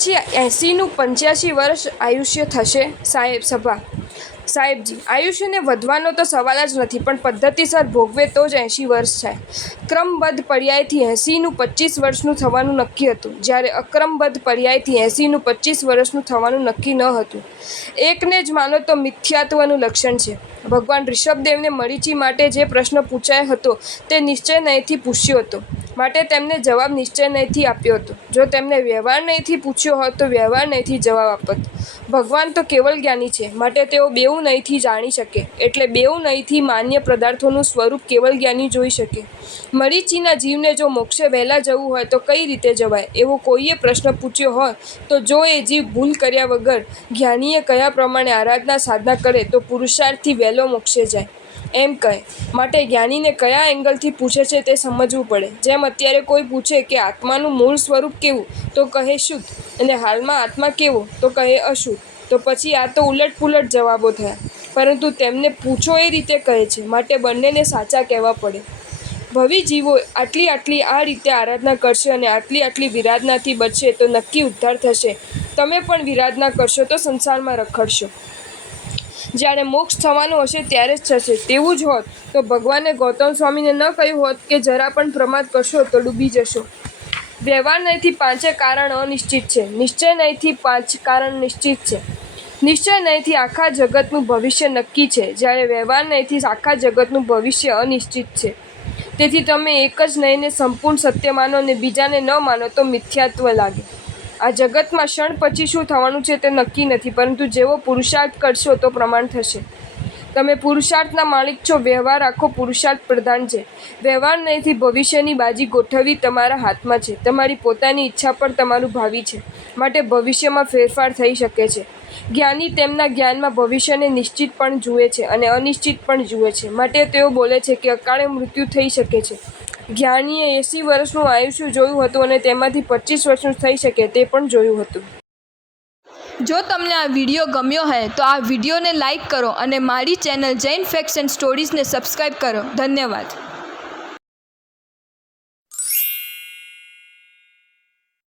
પછી 80નું 85 વર્ષ આયુષ્ય થશે? સાહેબજી, આયુષ્યને વધવાનો તો સવાલ જ નથી, પણ પદ્ધતિસર ભોગવે તો જ 80 વર્ષ થાય. ક્રમબદ્ધ પર્યાયથી 80નું 25 વર્ષનું થવાનું નક્કી હતું, જ્યારે અક્રમબદ્ધ પર્યાયથી 80નું 25 વર્ષનું થવાનું નક્કી ન હતું. એકને જ માનો તો મિથ્યાત્વનું લક્ષણ છે. ભગવાન ઋષભદેવને મરીચી માટે જે પ્રશ્ન પૂછાયો હતો તે નિશ્ચય નહીંથી પૂછ્યો હતો, માટે તેમને જવાબ નિશ્ચય નહીંથી આપ્યો હતો. જો તેમને વ્યવહાર નહીંથી પૂછ્યો હોત તો વ્યવહાર નહીંથી જવાબ આપત. ભગવાન તો કેવલ જ્ઞાની છે, માટે તેઓ બેઉ નહીંથી જાણી શકે, એટલે બેઉ નહીંથી માન્ય પદાર્થોનું સ્વરૂપ કેવલ જ્ઞાની જોઈ શકે. મરીચીના જીવને જો મોક્ષે વહેલા જવું હોય તો કઈ રીતે જવાય, એવો કોઈએ પ્રશ્ન પૂછ્યો હોય તો જો એ જીવ ભૂલ કર્યા વગર જ્ઞાનીએ કયા પ્રમાણે આરાધના સાધના કરે તો પુરુષાર્થથી વહેલો મોક્ષે જાય, એમ કહે. માટે જ્ઞાનીને કયા એંગલથી પૂછે છે તે સમજવું પડે. જેમ અત્યારે કોઈ પૂછે કે આત્માનું મૂળ સ્વરૂપ કેવું, તો કહે શુદ્ધ, અને હાલમાં આત્મા કેવો, તો કહે અશુદ્ધ. તો પછી આ તો ઉલટપુલટ જવાબો થયા, પરંતુ તેમને પૂછો એ રીતે કહે છે, માટે બંનેને સાચા કહેવા પડે. ભવી જીવો આટલી આ રીતે આરાધના કરશે અને આટલી વિરાધનાથી બચશે તો નક્કી ઉદ્ધાર થશે. તમે પણ વિરાધના કરશો તો સંસારમાં રખડશો. જ્યારે મોક્ષ થવાનું હશે ત્યારે જ થશે. તેવું જ હોત તો ભગવાને ગૌતમ સ્વામીને ન કહ્યું હોત કે જરા પણ પ્રમાદ કરશો તો ડૂબી જશો. વ્યવહાર નહીંથી 5 કારણ અનિશ્ચિત છે, નિશ્ચય નહીંથી 5 કારણ નિશ્ચિત છે. નિશ્ચય નહીંથી આખા જગતનું ભવિષ્ય નક્કી છે, જ્યારે વ્યવહાર નહીંથી આખા જગતનું ભવિષ્ય અનિશ્ચિત છે. તેથી તમે એક જ નહીંને સંપૂર્ણ સત્ય માનો અને બીજાને ન માનો તો મિથ્યાત્વ લાગે. આ જગતમાં ક્ષણ પછી શું થવાનું છે તે નક્કી નથી, પરંતુ જેવો પુરુષાર્થ કરશો તો પ્રમાણ થશે. તમે પુરુષાર્થના માલિક છો. વ્યવહાર આખો પુરુષાર્થ પ્રધાન છે. વ્યવહાર નહીંથી ભવિષ્યની બાજી ગોઠવવી તમારા હાથમાં છે. તમારી પોતાની ઈચ્છા પર તમારું ભાવિ છે, માટે ભવિષ્યમાં ફેરફાર થઈ શકે છે. જ્ઞાની તેમના જ્ઞાનમાં ભવિષ્યને નિશ્ચિત પણ જુએ છે અને અનિશ્ચિત પણ જુએ છે, માટે તેઓ બોલે છે કે અકાળે મૃત્યુ થઈ શકે છે. જ્ઞાનીએ 80 વર્ષનું આયુષ્ય જોયું હતું અને તેમાંથી 25 વર્ષનું થઈ શકે તે પણ જોયું હતું. જો તમને આ વિડીયો ગમ્યો હોય તો આ વિડીયોને લાઈક કરો અને મારી ચેનલ જૈન ફેક્ટ્સ એન્ડ સ્ટોરીઝને સબસ્ક્રાઈબ કરો. ધન્યવાદ.